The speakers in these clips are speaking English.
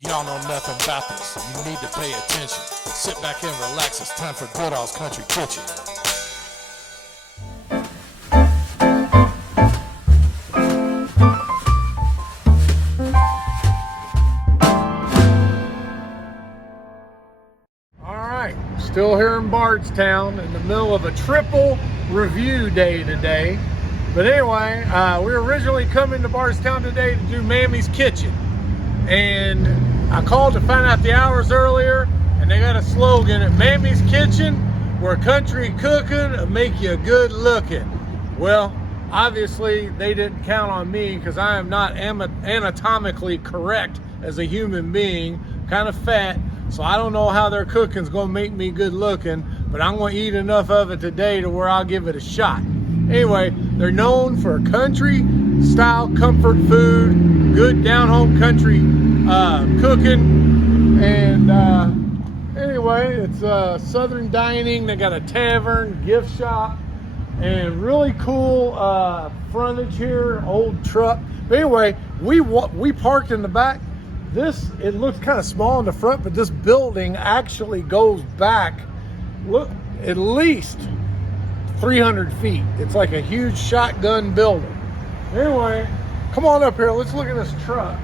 Y'all know nothing about this. You need to pay attention. Sit back and relax. It's time for Goodall's Country Kitchen. Alright, still here in Bardstown in the middle of a triple review day today. But anyway, we were originally coming to Bardstown today to do Mammy's Kitchen. And I called to find out the hours earlier, and they got a slogan at Mammy's Kitchen, where country cooking will make you good looking. Well, obviously they didn't count on me because I am not anatomically correct as a human being, kind of fat, so I don't know how their cooking's gonna make me good looking, but I'm gonna eat enough of it today to where I'll give it a shot. Anyway, they're known for country style comfort food, good down home country cooking, and anyway, it's southern dining. They got a tavern, gift shop, and really cool frontage here, old truck. But anyway, we parked in the back. It looks kind of small in the front, but this building actually goes back, look, at least 300 feet. It's like a huge shotgun building. Anyway, come on up here. Let's look at this truck.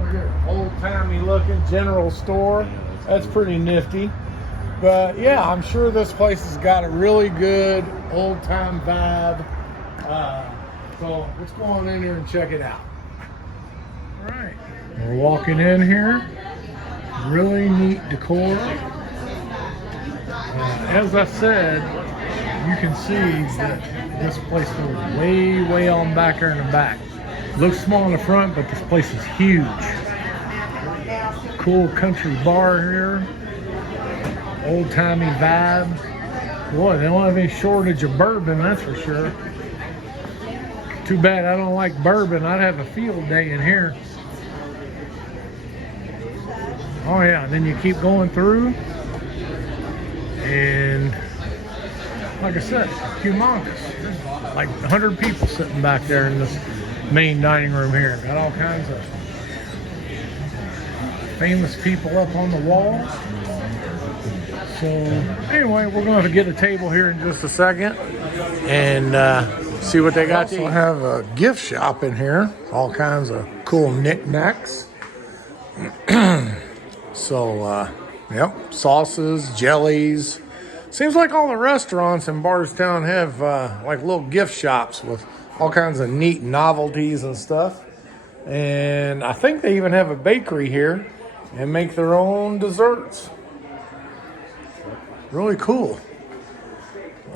Look here, old-timey looking general store. That's pretty nifty. But yeah, I'm sure this place has got a really good old-time vibe. So let's go on in here and check it out. All right, we're walking in here. Really neat decor. As I said, you can see that this place goes way on back there in the back. Looks small in the front, but this place is huge. Cool country bar here. Old-timey vibe. Boy, they don't have any shortage of bourbon, that's for sure. Too bad I don't like bourbon. I'd have a field day in here. Oh yeah, and then you keep going through, and like I said, humongous. There's like 100 people sitting back there in this main dining room here. Got all kinds of famous people up on the wall. So anyway, we're going to get a table here in just a second and see what they got. We also have a gift shop in here, all kinds of cool knickknacks. So, yep, sauces, jellies. Seems like all the restaurants in Bardstown have like little gift shops with all kinds of neat novelties and stuff. And I think they even have a bakery here and make their own desserts. Really cool.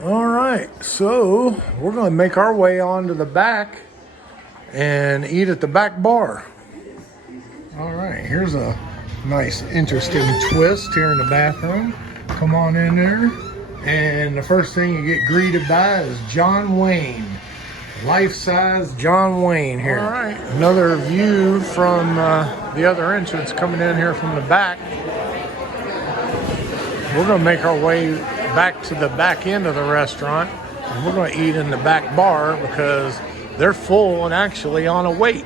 All right, so we're going to make our way on to the back and eat at the back bar. All right, here's a nice, interesting twist here in the bathroom. Come on in there. And the first thing you get greeted by is John Wayne. Life-size John Wayne here. All right. Another view from the other entrance coming in here from the back. We're going to make our way back to the back end of the restaurant. And we're going to eat in the back bar because they're full and actually on a wait.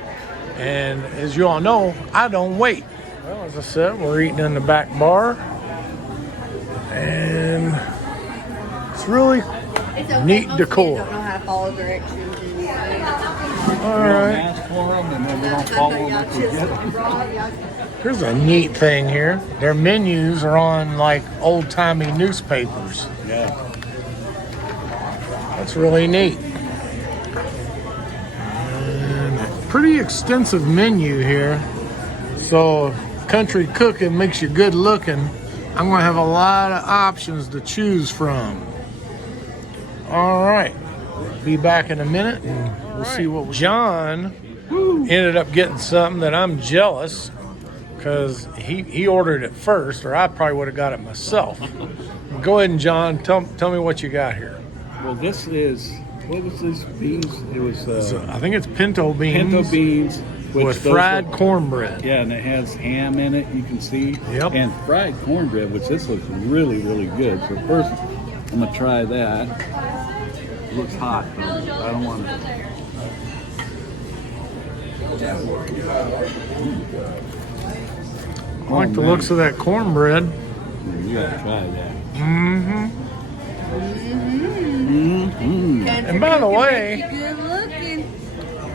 And as you all know, I don't wait. Well, as I said, we're eating in the back bar, and it's really neat decor. Don't know how to follow directions. All right. Ask for them, and then we don't follow them like we get them. Here's a neat thing here. Their menus are on like old-timey newspapers. Yeah. That's really neat. And a pretty extensive menu here. So if country cooking makes you good looking, I'm going to have a lot of options to choose from. All right. Be back in a minute and we'll see what John ended up getting something that I'm jealous because he ordered it first, or I probably would have got it myself. Go ahead and John, tell me what you got here. Well, this is, what was this beans? It was I think it's pinto beans. pinto beans with fried cornbread. Yeah, and it has ham in it, you can see. Yep. And fried cornbread, which this looks really good. So first, I'm going to try that. It looks hot, though. I don't want to. I like the looks of that cornbread. You gotta try that. Mm-hmm. Mm-hmm. And by the way, Good looking.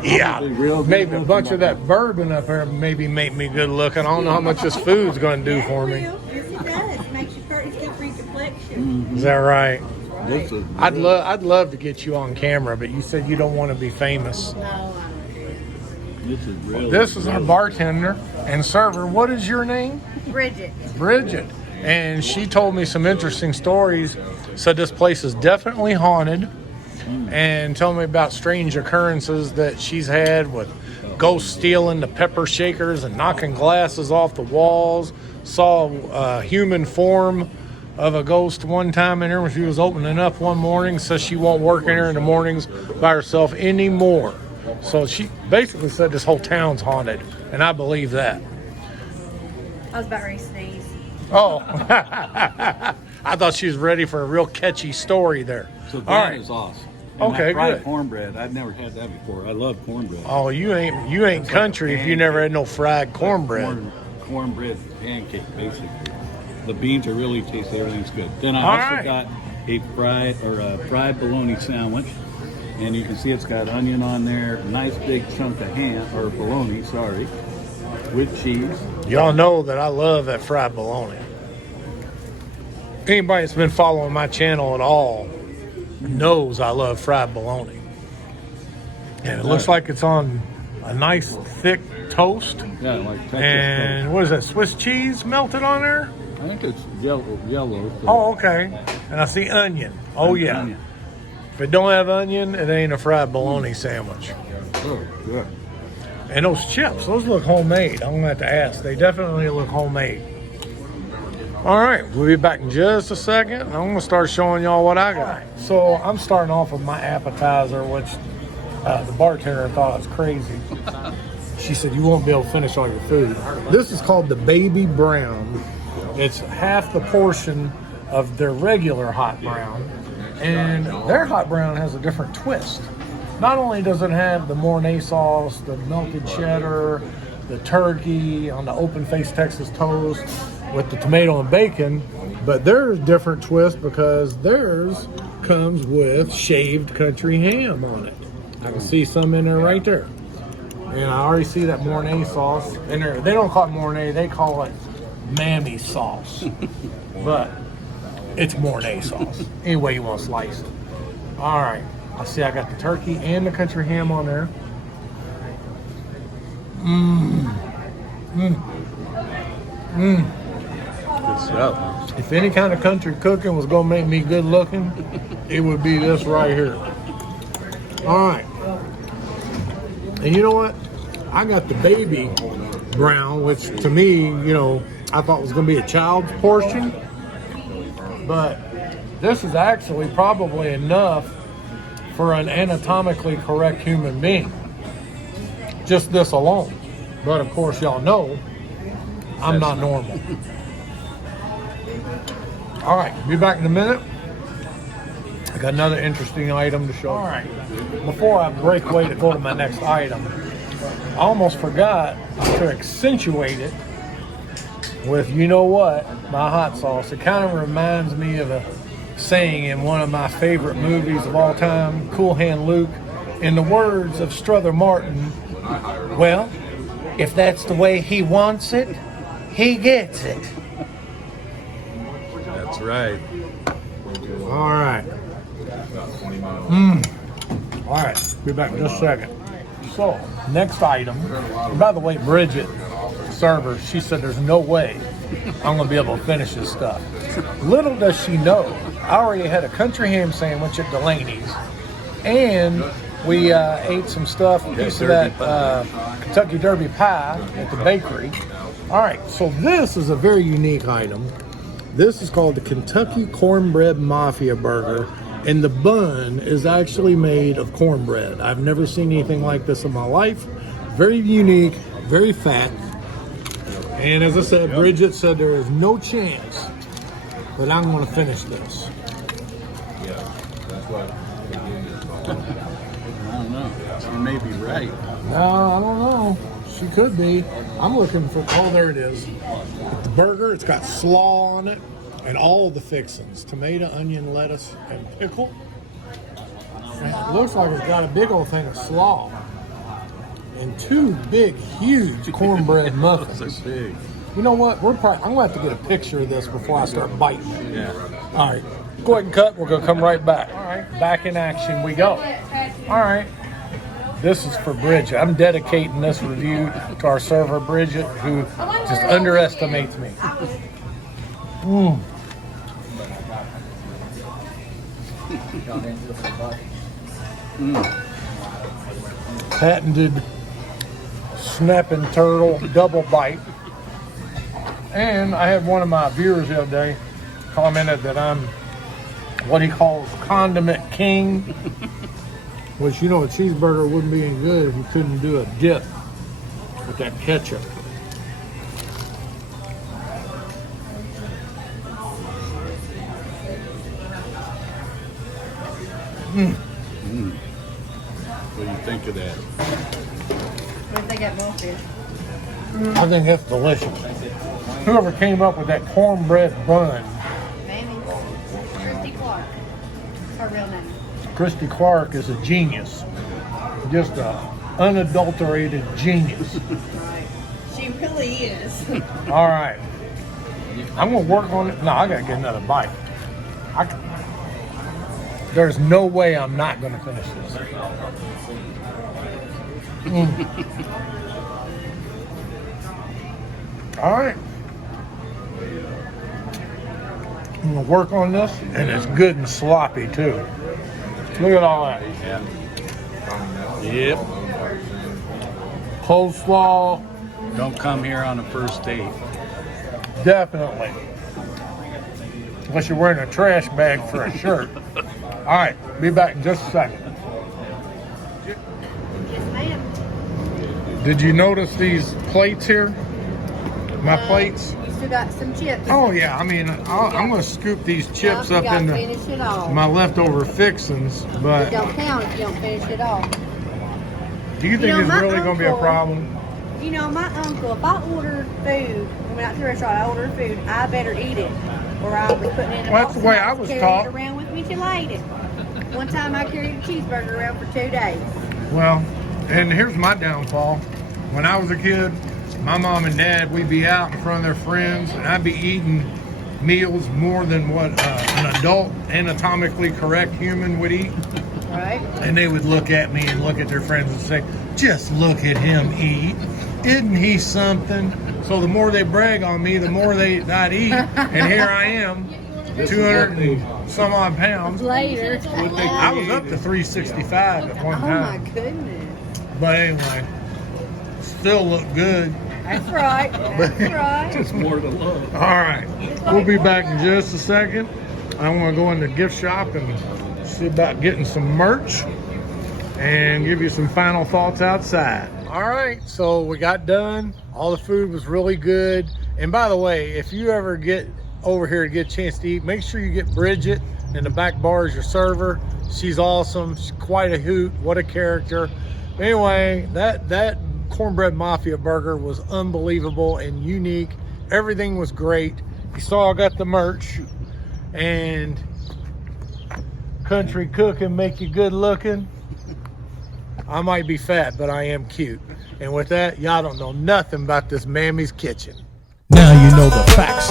yeah, Real good maybe a looking bunch of up that bourbon up there maybe make me good looking. I don't know how much this food's going to do for me. Yes, it does. Makes you pretty good for your complexion. Is that right? This is I'd love to get you on camera, but you said you don't want to be famous. Oh, I don't care. This is really. This is our bartender and server. What is your name? Bridget. Bridget. And she told me some interesting stories. Said this place is definitely haunted, and told me about strange occurrences that she's had with ghosts stealing the pepper shakers and knocking glasses off the walls. Saw a human form of a ghost one time in her when she was opening up one morning. Says she won't work in here in the mornings by herself anymore. So she basically said this whole town's haunted, and I believe that. I was about ready to sneeze. Oh, I thought she was ready for a real catchy story there. So that All right. is awesome. And Okay, that fried good. cornbread. I've never had that before. I love cornbread. Oh, you ain't country if you never had no fried cornbread. Cornbread pancake, basically. The beans are really tasty. Everything's good. Then I All also right. got a fried bologna sandwich, and you can see it's got onion on there, a nice big chunk of ham or bologna, sorry, with cheese. Y'all know that I love that fried bologna. Anybody that's been following my channel at all knows I love fried bologna. And it looks like it's on a nice thick toast. Yeah, like Texas And what is that, Swiss cheese melted on there? toast. I think it's yellow. So Oh, okay. And I see onion. Oh, yeah. onion. If it don't have onion, it ain't a fried bologna sandwich. Oh, good. And those chips, those look homemade. I'm gonna have to ask. They definitely look homemade. All right, we'll be back in just a second. I'm gonna start showing y'all what I got. So I'm starting off with my appetizer, which the bartender thought I was crazy. She said, you won't be able to finish all your food. This is called the Baby Brown. It's half the portion of their regular hot brown. And their hot brown has a different twist. Not only does it have the Mornay sauce, the melted cheddar, the turkey on the open-faced Texas toast with the tomato and bacon, but there's a different twist because theirs comes with shaved country ham on it. I can see some in there right there. And I already see that Mornay sauce in there. They don't call it Mornay, they call it Mammy sauce. But it's Mornay sauce. Any way you want to slice it. All right. I see I got the turkey and the country ham on there. Good stuff. If any kind of country cooking was going to make me good looking, it would be this right here. All right. And you know what? I got the Baby Brown, which to me, I thought was going to be a child's portion. But this is actually probably enough for an anatomically correct human being. Just this alone. But of course, y'all know I'm not normal. All right, be back in a minute. I got another interesting item to show. All right, before I break away to go to my next item, I almost forgot to accentuate it with, you know what, my hot sauce. It kind of reminds me of a saying in one of my favorite movies of all time, Cool Hand Luke, in the words of Strother Martin, well, if that's the way he wants it, he gets it. That's right. All right. All right, be back in just a second. So, next item. And by the way, Bridget, server, she said there's no way I'm going to be able to finish this stuff. Little does she know, I already had a country ham sandwich at Delaney's, and we ate some stuff, a piece of that Kentucky Derby pie at the bakery. All right, so this is a very unique item. This is called the Kentucky Cornbread Mafia Burger, and the bun is actually made of cornbread. I've never seen anything like this in my life. Very unique, very fat. And as I said, Bridget said there is no chance that I'm going to finish this. I don't know. You may be right. No, I don't know. She could be. I'm looking for, oh, there it is. The burger, it's got slaw on it and all the fixings. Tomato, onion, lettuce, and pickle. And it looks like it's got a big old thing of slaw. And two big, huge cornbread muffins. Those are big. You know what? I'm gonna have to get a picture of this before I start biting it. Yeah. All right. Go ahead and cut. We're gonna come right back. All right. Back in action we go. All right. This is for Bridget. I'm dedicating this review to our server, Bridget, who just underestimates me. Patented snapping turtle double bite. And I had one of my viewers the other day commented that I'm what he calls condiment king, which, you know, a cheeseburger wouldn't be any good if you couldn't do a dip with that ketchup. What do you think of that? What if they got goldfish? I think that's delicious. Whoever came up with that cornbread bun, Mammy's Christy Clark. Her real name. Christy Clark, is a genius. Just a unadulterated genius. Right. She really is. All right. I'm going to work on it. No, I got to get another bite. There's no way I'm not going to finish this. All right. I'm going to work on this, and it's good and sloppy, too. Look at all that. Yep. Coleslaw, Don't come here on a first date. definitely. Unless you're wearing a trash bag for a shirt. All right, be back in just a second. Yes, ma'am. Did you notice these plates here? My plates? You still got some chips. Oh, yeah. I mean, I'm going to scoop these chips You up gotta into finish it all. my leftover fixins, It but don't count if you don't finish it all. do you think know, it's my really going to be a uncle- problem? You know, my uncle, if I ordered food, when I went out to the restaurant, I ordered food, I better eat it. Or I was putting it in a Well, box that's the way and I was carrying taught. it around with me till I ate it. One time I carried a cheeseburger around for 2 days. Well, and here's my downfall. When I was a kid, my mom and dad, we'd be out in front of their friends, and I'd be eating meals more than what an adult, anatomically correct human would eat. Right? And they would look at me and look at their friends and say, just look at him eat. Isn't he something? So the more they brag on me, the more I'd eat. And here I am, 200 and some odd pounds. Later. I was up to 365 at one Oh my time. goodness. But anyway, still look good. That's right. That's right. It's more to love. All right, we'll be back in just a second. I want to go in the gift shop and see about getting some merch and give you some final thoughts outside. All right, so we got done. All the food was really good. And by the way, if you ever get over here to get a chance to eat, make sure you get Bridget in the back bar as your server. She's awesome. She's quite a hoot. What a character. Anyway, that Cornbread Mafia Burger was unbelievable and unique. Everything was great. You saw I got the merch. And country cooking make you good looking. I might be fat, but I am cute. And with that, y'all don't know nothing about this Mammy's Kitchen. Now you know the facts.